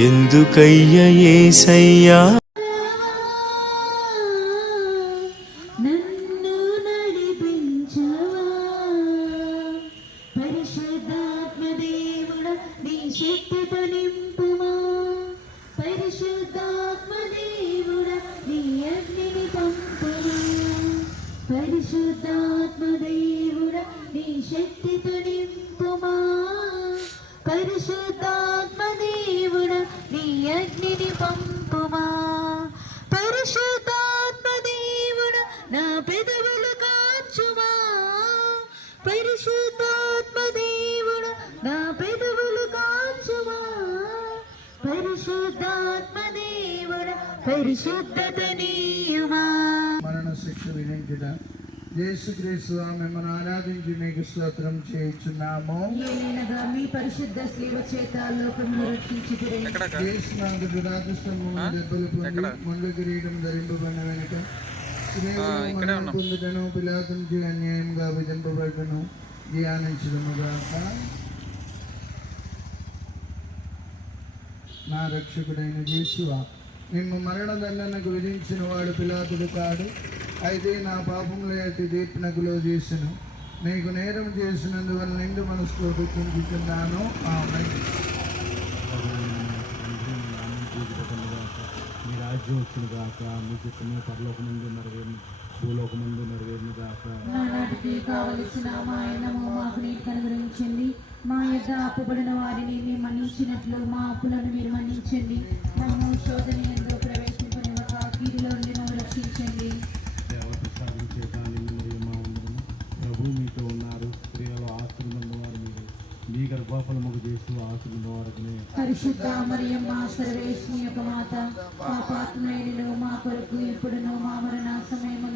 ఎందుకయ్య ఏసయ్యా పరిశుద్ధాత్మ దేవుడా నా పెదవులు కాచుమా పరిశుద్ధాత్మ దేవుడా పరిశుద్ధత నీయుమా మరణ శిక్ష విధించిన యేసుక్రీస్తు మిమ్మల్ని ఆరాధించి మీకు స్తోత్రం చేయించున్నాము. మీ పరిశుద్ధ స్లీవ చేత లోకమును రక్షించుకురే యేసునాథుడు రాజస్తంభం దెబ్బలు పొంది ముందు కిరీటం ధరింపబడిన వెనుక. పొందుటను పిలాతునికి అన్యాయంగా విధింపబడటను. ధ్యానించడముగాక నా రక్షకుడైన యేసువా నిన్ను మరణదండనకు విధించిన వాడు పిలాతుడు కాడు. అయితే నా పాపముల యొక్క దీపనకులో చేసిన. నీకు నేరం చేసినందువల్ల నిండు మనసుతో దుఃఖించుతున్నాను ఆమె మీ రాజ్యం వచ్చిన గాక మీ చిత్తమే పరలోకముందు మరి భూలోకముందు నెరవేరును గాక నానాటికి కావలసిన మా ఆయనము మాకు నీటి కనుగరించండి మా యొక్క అప్పుబడిన వారిని మేము మన్నించినట్లు మా అప్పులను మీరు మన్నించండి. మమ్మ శోధన ఎందు ప్రవేశింపనివ్వక కీడులో నుండి మమ్మల్ని రక్షించండి. మరియు మా ఉండను ప్రభు మీతో ఉన్నారు. స్త్రీలలో ఆశ్రమంలో వారు మీరు. మీ గర్భఫలముకు చేస్తూ ఆశ్రమంలో వారికి పరిశుద్ధ మరియమ్మ యొక్క మాత మా పాత్మైనను మా కొరకు ఇప్పుడును మా మరణ సమయమున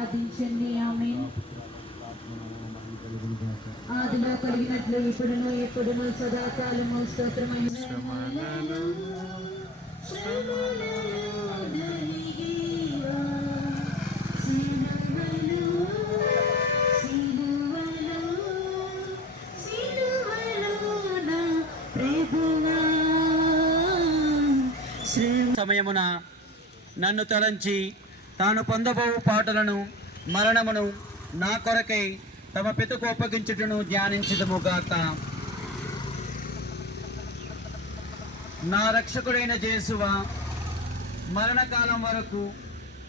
ప్రార్థించండి ఆమె ఆదిలో కలిగినట్లు ఇప్పుడును ఎప్పుడును సదాకాలము స్తోత్రమైన సమయమున నన్ను తలంచి తాను పొందబోవు పాటలను మరణమును నా కొరకై తమ పితకు ఒప్పగించుటను ధ్యానించదముగాక. నా రక్షకుడైన జేసువ మరణకాలం వరకు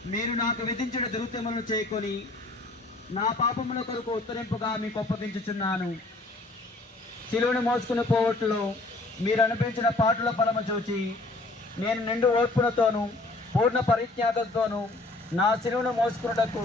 మీరు నాకు విధించిన దురుత్యములను చేకొని నా పాపముల కొరకు ఉత్తరింపుగా మీకు ఒప్పగించుచున్నాను శిలువను మోసుకుని పోవట్లో మీరు అనిపించిన పాటల ఫలము చూచి నేను నిండు ఓర్పులతోనూ పూర్ణ పరిత్యాగంతోనూ నా శిలువను మోసుకున్నటకు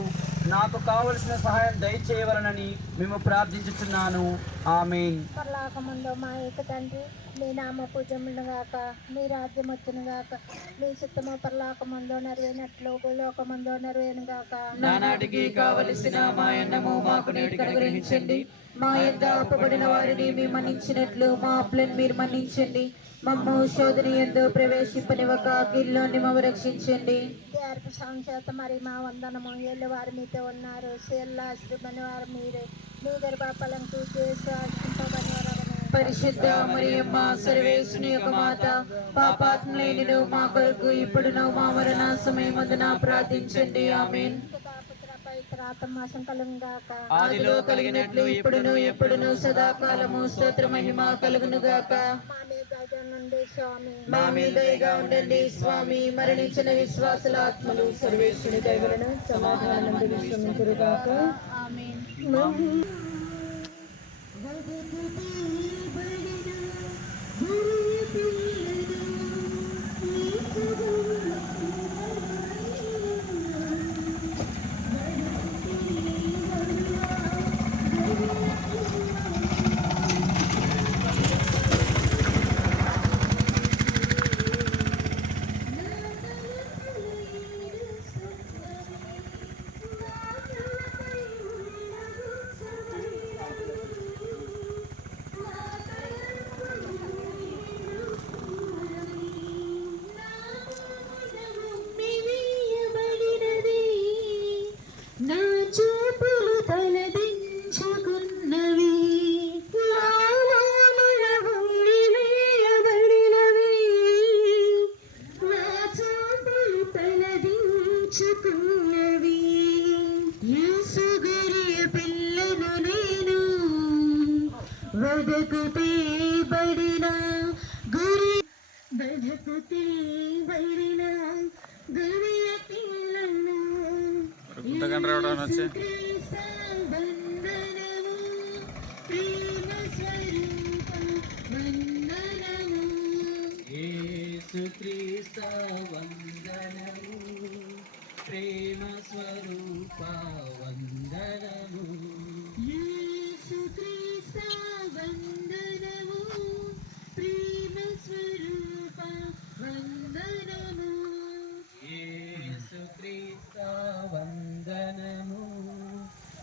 నాకు కావలసిన సహాయం దయచేయవలనని మేము ప్రార్థించుచున్నాను. ఆమెన్. పరలోకమందు మా యొక్క తండ్రి మీ నామ పూజముగాక మీ రాజ్యం వచ్చునుగాక మీ చిత్తము పరలోకమందు నెరవేరినట్లు భూలోకమందు నెరవేరుగాక నానాటికి కావలసిన మా అన్నము మాకు నేటి అనుగ్రహించండి మా యొక్క అప్పబడిన వారిని మేము మన్నించినట్లు మా అప్పులను మీరు మన్నించండి. మమ్ము శోధన ఎందు ప్రవేశింపనివ్వక గిల్లోని మమ్మ రక్షించండి. సంచేత మరి మా వందనము ఏళ్ళు వారు మీతో ఉన్నారు. శీలాశ్రుమని వారు మీరే. పరిశుద్ధ మరియమ్మ సర్వేశ్వని యొక్క మాత పాపాత్ములైనను మా కొరకు ఇప్పుడును మా మరణ సమయమందున ప్రార్థించండి. కలుగాక ఆదిలో కలిగినట్లు ఇప్పుడును ఎప్పుడును సదాకాలము స్తోత్ర మహిమ కలుగును గాక మా మీద దయ నుండి స్వామి మా మీద దయగా ఉండండి స్వామి మరణించిన విశ్వాసుల ఆత్మలు సర్వేశ్వరుని దైవలను సమాధానం Mau? ప్రేమ స్వరూప వందనము. వందనము, ప్రేమ స్వరూప వందనము. వందనము.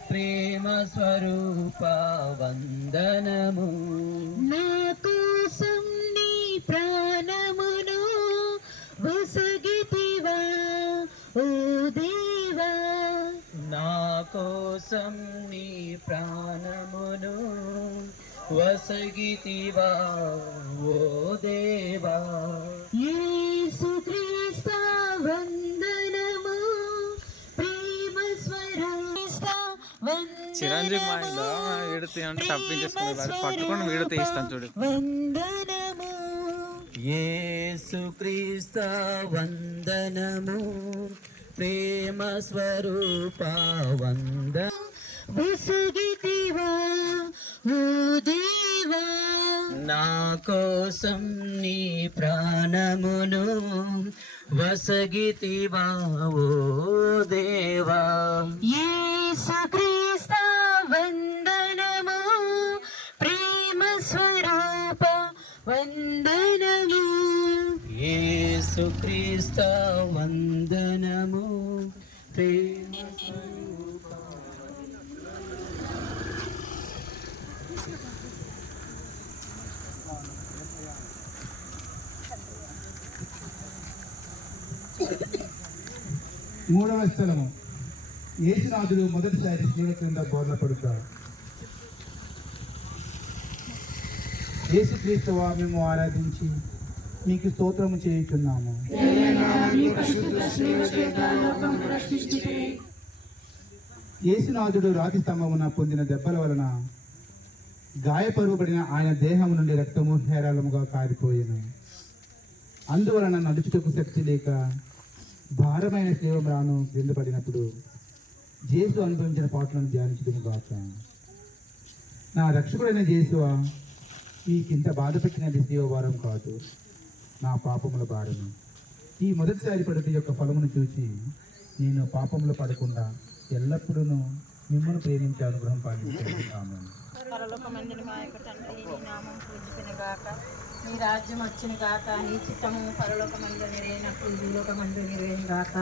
ప్రేమ స్వరూప వందనము. నా కోసం నీ ప్రాణమును కోసం నీ ప్రాణమును వసగితివా ఓ దేవా. యేసుక్రీస్తు వందనము ప్రేమ స్వరూప చిరంజీవి మా ఇంట్లో విడత అంటే తప్పించేసుకునే వాడు. పట్టుకొని విడత ఇస్తాను చూడు. వందనము. యేసుక్రీస్తు వందనము ప్రేమ స్వరూప వంద. వసగితివా దేవా. నా కోసం నీ ప్రాణమును వసగితివా ఓ దేవా. యేసుక్రీస్తు వందనము ప్రేమ స్వరూప వందనము. యేసుక్రీస్త వందనము. ప్రేమ మూడవ స్థలము. యేసునాథుడు మొదటిసారి శివుని క్రింద బోర్ల పడుతాడు వారు మేము ఆరాధించి మీకు స్తోత్రము చేయుచున్నాము. యేసునాథుడు రాతి స్తంభమున పొందిన దెబ్బల వలన గాయపరువబడిన ఆయన దేహము నుండి రక్తము హేరాళముగా కారిపోయాను. అందువలన నడుచుటకు శక్తి లేక భారమైన శివరాను క్రింద పడినప్పుడు జేసు అనుభవించిన పాటలను ధ్యానించడం కాక నా రక్షకుడైన జేసువ నీకింత బాధ పెట్టినది వారం కాదు. నా పాపముల భారము ఈ మొదటిసారి పడుట యొక్క ఫలమును చూసి నేను పాపములు పడకుండా ఎల్లప్పుడూ మిమ్మల్ని ప్రేమించే అనుగ్రహం పాటించాను పరలోకమందుని మా యొక్క తండ్రి నీ నామం పూజించిన గాక నీ రాజ్యం వచ్చిన గాక నీ చిత్తము పరలోకమందు నెరవేరినప్పుడు భూలోకమందు నెరవేరిన గాక.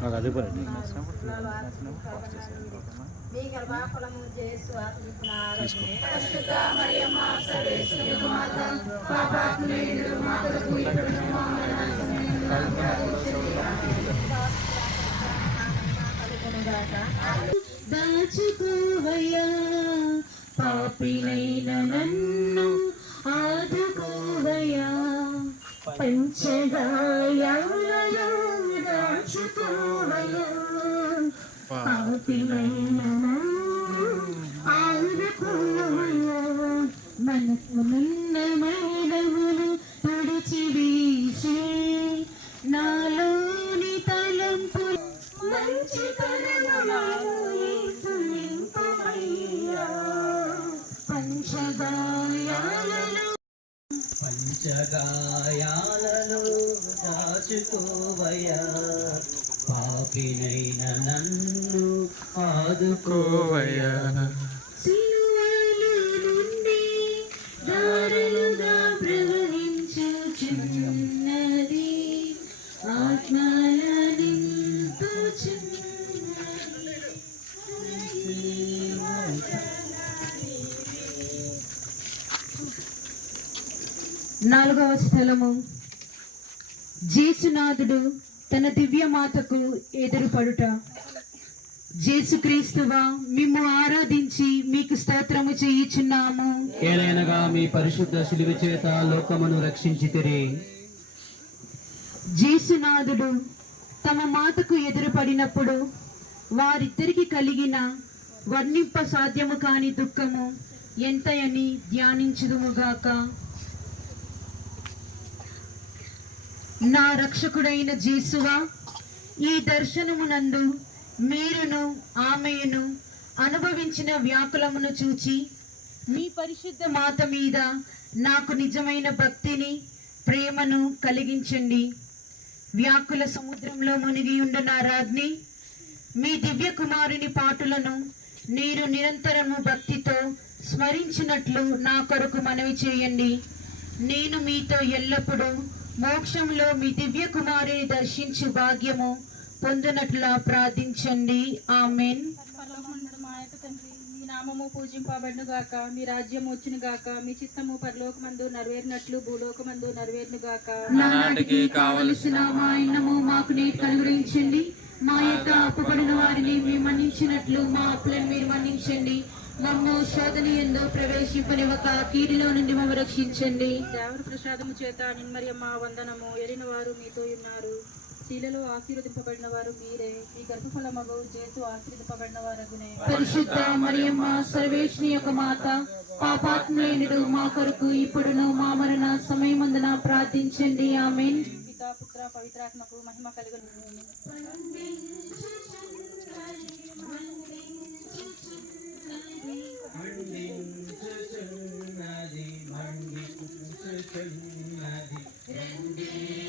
నాకు అదే పని దాచుకోవయ్యా పాపినైన నన్ను ఆదుకోవయ్యా పంచగాయాలలో పాపినైన నాలుగవ స్థలము. జేసునాథుడు తన దివ్య మాతకు ఎదురుపడుట. జేసుక్రీస్తువా మిమ్ము ఆరాధించి మీకు స్తోత్రము చేయుచున్నాము. ఏలైనగా మీ పరిశుద్ధ శిలువ చేత లోకమును రక్షించితిరి. జేసునాథుడు తమ మాతకు ఎదురుపడినప్పుడు వారిద్దరికి కలిగిన వర్ణింప సాధ్యము కాని దుఃఖము ఎంతయని ధ్యానించుదుముగాక నా రక్షకుడైన జేసువా ఈ దర్శనమునందు మీరును ఆమెను అనుభవించిన వ్యాకులమును చూచి మీ పరిశుద్ధ మాత మీద నాకు నిజమైన భక్తిని ప్రేమను కలిగించండి. వ్యాకుల సముద్రంలో మునిగి ఉండు నా రాజ్ని మీ దివ్య కుమారుని పాటులను మీరు నిరంతరము భక్తితో స్మరించినట్లు నా కొరకు మనవి చేయండి. నేను మీతో ఎల్లప్పుడూ మోక్షంలో మీ దివ్య కుమారుని దర్శించు భాగ్యము పొందినట్లా ప్రార్థించండి. ఆమెన్. మా యొక్క తండ్రి మీ నామము పూజింపబడును గాక మీ రాజ్యం వచ్చును గాక మీ చిత్తము పరలోకమందు నెరవేరినట్లు భూలోకమందు నెరవేరును గాక. నానాటికి కావలసిన మా అన్నము మాకు నేటి అనుగ్రహించండి మా యొక్క అప్పుపడిన వారిని మేము మన్నించినట్లు మా అప్పులను మీరు మన్నించండి. మమ్ము శోధన ఎందు ప్రవేశింపనివ్వక కీడిలో నుండి మమ్మ రక్షించండి. దేవర ప్రసాదము చేత నిన్మరియమ్మ వందనము ఎరిన వారు మీతో ఉన్నారు. స్త్రీలలో ఆశీర్వదింపబడిన వారు మీరే. మీ గర్భఫలమగు చేసు ఆశీర్వదింపబడిన వారగునే పరిశుద్ధ మరియమ్మ సర్వేశ్వని యొక్క మాత పాపాత్మలేనుడు మా కొరకు ఇప్పుడును మా మరణ సమయమందున ప్రార్థించండి. ఆమెన్. పితా పుత్ర పవిత్రాత్మకు మహిమ కలుగును. 亲爱的天地。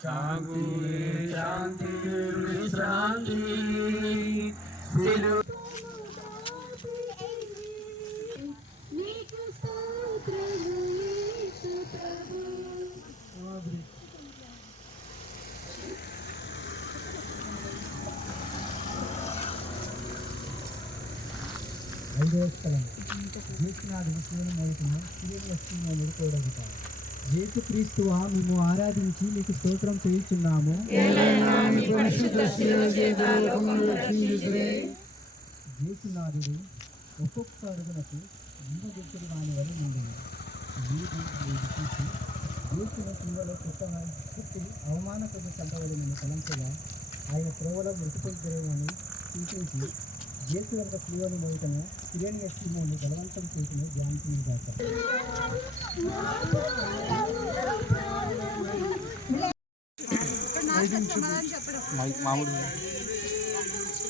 శాంతి శాంతి విశ్రాంతి సిలు నీకు స్తోత్రము యేసు ప్రభు ఐదవ స్థలం జేసు క్రీస్తువా మేము ఆరాధించి మీకు స్తోత్రం చేయుచున్నాము. జేసునాథుడు ఒక్కొక్క అడుగునకు జీవగెచ్చడు వాని వల్ల ఉండేది వీధి వీధి చూసి జేసుల శిలువలో కొత్తగా పుట్టి అవమానకరణ చంపబడిన తలంచగా ఆయన త్రోవలో మృతిపోయిద్దరేమని చింతించి జేసు వద్ద శిలువను మోయటను సిరియనియ సింహుని బలవంతం చేసిన ధ్యానించిన గాక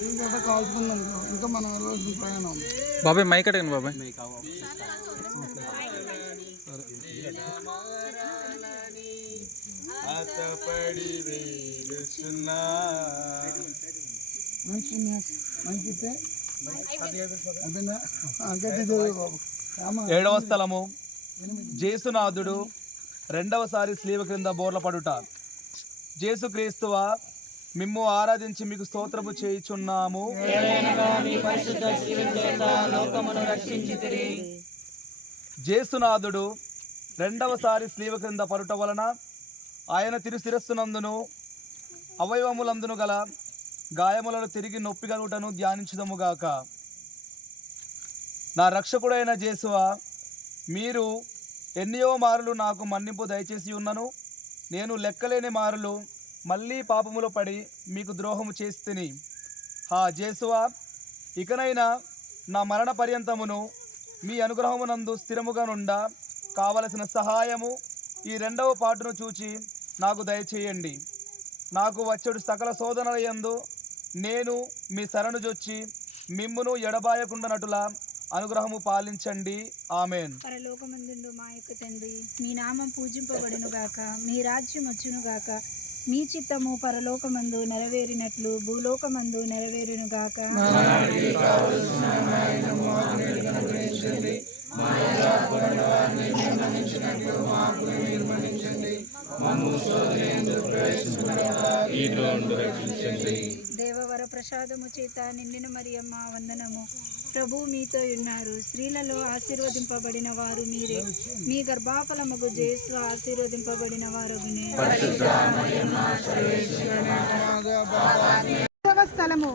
ఇంకొక కాల్చుకుందాం ఇంకా మనం వెళ్ళాల్సిన ప్రయాణం బాబాయ్ మైక్ అడగండి బాబాయ్ మంచి మంచితే ఏడవ స్థలము. జేసునాథుడు రెండవసారి స్లీవ క్రింద బోర్ల పడుట. జేసుక్రీస్తువ మిమ్ము ఆరాధించి మీకు స్తోత్రము చేయుచున్నాము. జేసునాథుడు రెండవసారి స్లీవ క్రింద పడుట వలన ఆయన తిరు శిరస్సునందును అవయవములందును గల గాయములను తిరిగి నొప్పిగలుగుటను ధ్యానించుదముగాక నా రక్షకుడైన జేసువ మీరు ఎన్నో మారులు నాకు మన్నింపు దయచేసి ఉన్నను. నేను లెక్కలేని మారులు మళ్ళీ పాపములో పడి మీకు ద్రోహము చేస్తిని. హా జేసువా ఇకనైనా నా మరణ పర్యంతమును మీ అనుగ్రహమునందు స్థిరముగా నుండా కావలసిన సహాయము ఈ రెండవ పాటును చూచి నాకు దయచేయండి. నాకు వచ్చడు సకల శోధనల యందు నేను మీ శరణు జొచ్చి మిమ్మును ఎడబాయకుండానటులా అనుగ్రహము పాలించండి. ఆమెన్. పరలోకమందుండు మా యొక్క తండ్రి మీ నామం పూజింపబడును గాక మీ రాజ్యం వచ్చును గాక మీ చిత్తము పరలోకమందు నెరవేరినట్లు భూలోకమందు నెరవేరును గాక దేవవర ప్రసాదము చేత నిండిన మరియమ్మ వందనము. ప్రభు మీతో ఉన్నారు. స్త్రీలలో ఆశీర్వదింపబడిన వారు మీరే. మీ గర్భాఫలముగు జేసు ఆశీర్వదింపబడిన వారు స్థలము.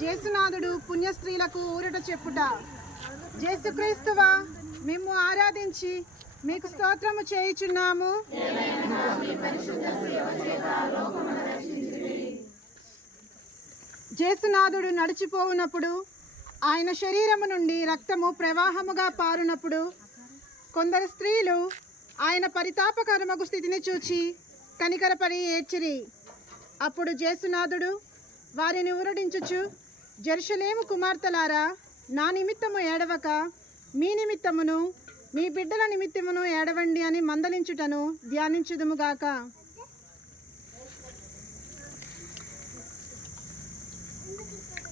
జేసునాథుడు పుణ్యస్త్రీలకు ఊరట చెప్పుట. జేసుక్రీస్తువా మేము ఆరాధించి మీకు స్తోత్రము చేయుచున్నాము. జేసునాథుడు నడిచిపోవునప్పుడు ఆయన శరీరము నుండి రక్తము ప్రవాహముగా పారునప్పుడు కొందరు స్త్రీలు ఆయన పరితాపకరమగు స్థితిని చూచి కనికరపడి ఏడ్చిరి. అప్పుడు జేసునాథుడు వారిని ఊరడించుచు జెరూషలేము కుమార్తెలారా నా నిమిత్తము ఏడవక మీ నిమిత్తమును మీ బిడ్డల నిమిత్తమును ఏడవండి అని మందలించుటను ధ్యానించుదుముగాక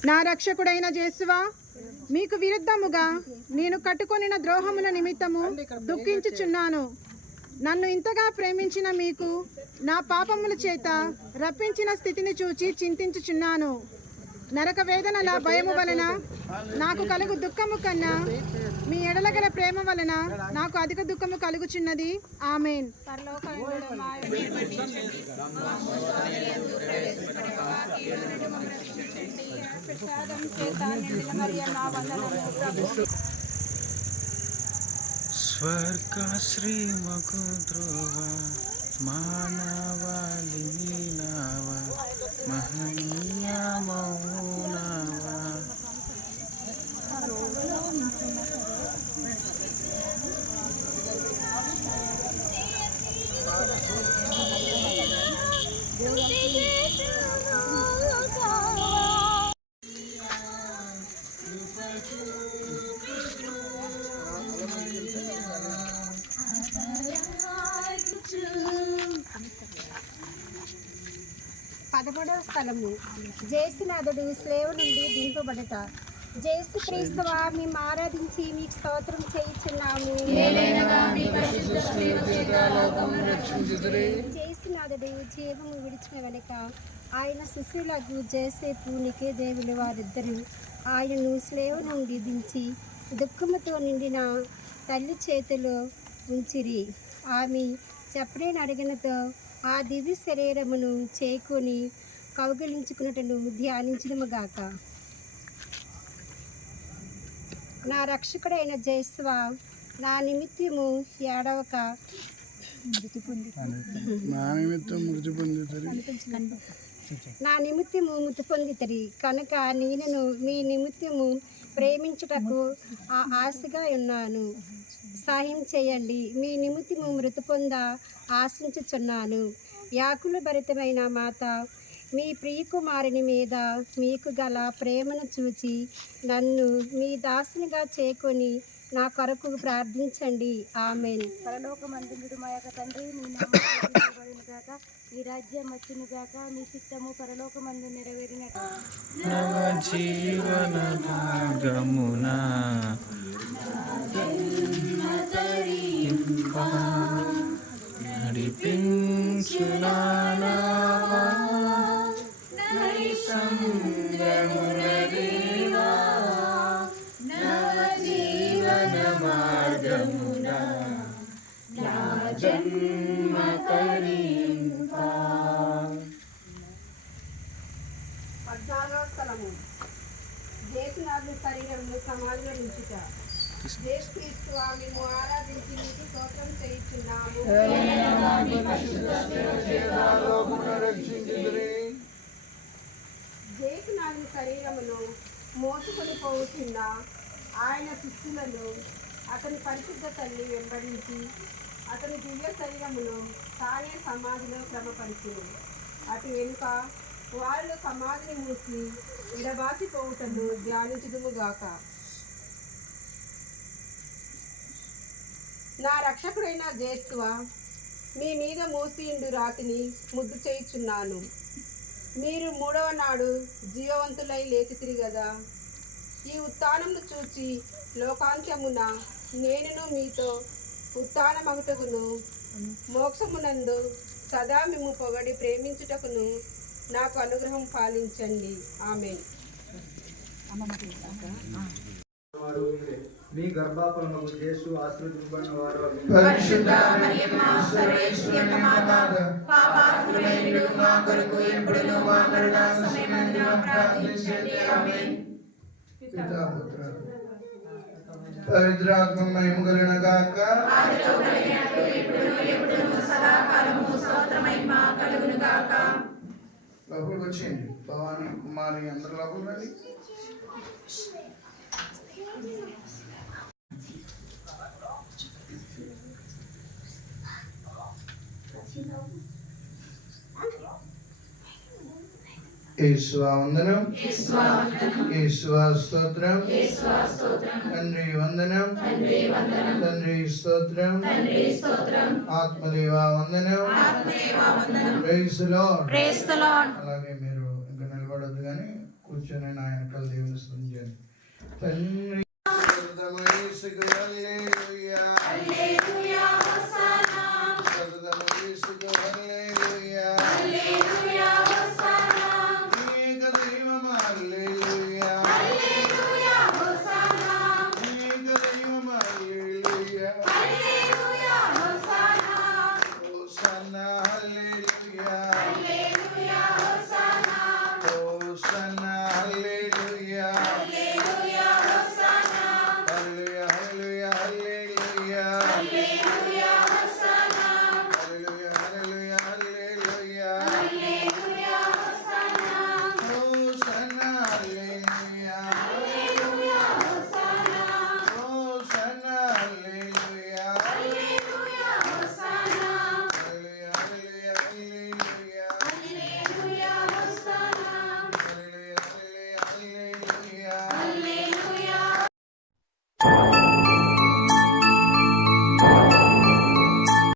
నా రక్షకుడైన జేసువా మీకు విరుద్ధముగా నేను కట్టుకొనిన ద్రోహముల నిమిత్తము దుఃఖించుచున్నాను నన్ను ఇంతగా ప్రేమించిన మీకు నా పాపముల చేత రప్పించిన స్థితిని చూచి చింతించుచున్నాను నరక వేదనల భయము వలన నాకు కలుగు దుఃఖము కన్నా మీ ఎడలగల ప్రేమ వలన నాకు అధిక దుఃఖము కలుగుచున్నది ఆమెన్ స్వర్గ శ్రీమకు ధ్రువ మానవాళి నావ మహనీయ మౌనవ పదమూడవ స్థలము. జేసునాథుడు శ్లేవ నుండి దింపబడట. జేసు క్రీస్తువా మేము ఆరాధించి మీకు స్తోత్రం చేయించున్నాము. జేసునాథుడు జీవము విడిచిన వెనుక ఆయన శిష్యులకు జేసేపు నికే దేవులు వారిద్దరు ఆయనను శ్లేవ నుండి దించి దుఃఖముతో నిండిన తల్లి చేతిలో ఉంచిరి. ఆమె చెప్పలేని అడిగినతో ఆ దివ్య శరీరమును చేకొని కౌగిలించుకున్నట్టును ధ్యానించడముగాక నా రక్షకుడైన జయస్వ నా నిమిత్తము ఏడవక మృతి పొంది నా నిమిత్తం మృతి పొందుతుంది నా నిమిత్తము మృతి పొందితరి కనుక నేనును మీ నిమిత్తము ప్రేమించుటకు ఆ ఆశగా ఉన్నాను. సహాయం చేయండి. మీ నిమిత్తము మృతి పొంద ఆశించుచున్నాను. వ్యాకుల భరితమైన మాత మీ ప్రియకుమారుని మీద మీకు గల ప్రేమను చూచి నన్ను మీ దాసునిగా చేకొని నా కొరకు ప్రార్థించండి. ఆమెన్. పరలోకమందుడు మా యొక్క తండ్రి గాక. రాజ్యం వచ్చును గాక. మీ చిత్తము పరలోకమందు నెరవేరినట్టు నవ జీవన నడిపించునావా పద్నాలుగో స్థలము. దేశనాథుని శరీరంలో సమాధిలో నించుట దేశ్ మేము ఆరాధించి మీకు స్తోత్రం చేయించున్నాము. దేశనాథుని శరీరమును మోసుకొని పోతున్న ఆయన శిష్యులను అతని పరిశుద్ధ తల్లి వెంబడించి అతని దివ్య శరీరమును తానే సమాధిలో క్రమపరిచింది అటు వెనుక వాళ్ళు సమాధిని మూసి ఎడబాసిపోవుటను ధ్యానించుదుముగాక నా రక్షకుడైన జేసువ మీ మీద మూసిండు రాతిని ముద్దు చేయుచున్నాను. మీరు మూడవ నాడు జీవవంతులై లేచితిరి కదా ఈ ఉత్థానమును చూచి లోకాంత్యమున నేనును మీతో ఉత్థానమగుటకును మోక్షమునందు సదా మేము పొగడి ప్రేమించుటకును నాకు అనుగ్రహం పాలించండి. ఆమె. మీ గర్భాఫలముకు చేసు ఆశ్రదింపబడిన వారు పరిశుద్ధ మరియమ్మ మాత పాపాత్ములైన మా కొరకు ఎప్పుడును మా మరణ సమయమందున ప్రార్థించండి. ఆమేన్. పితా మహిమ కలుగును గాక లోపలికి వచ్చేయండి. భవాని కుమారి అందరు లోపలికి రండి తండ్రి వందనం తండ్రి స్తోత్రం ఆత్మదేవా వందనం అలాగే మీరు ఇంకా నిలబడద్దు కానీ కూర్చొని నా వెనకాల దేవుని స్థుతించండి. తండ్రి.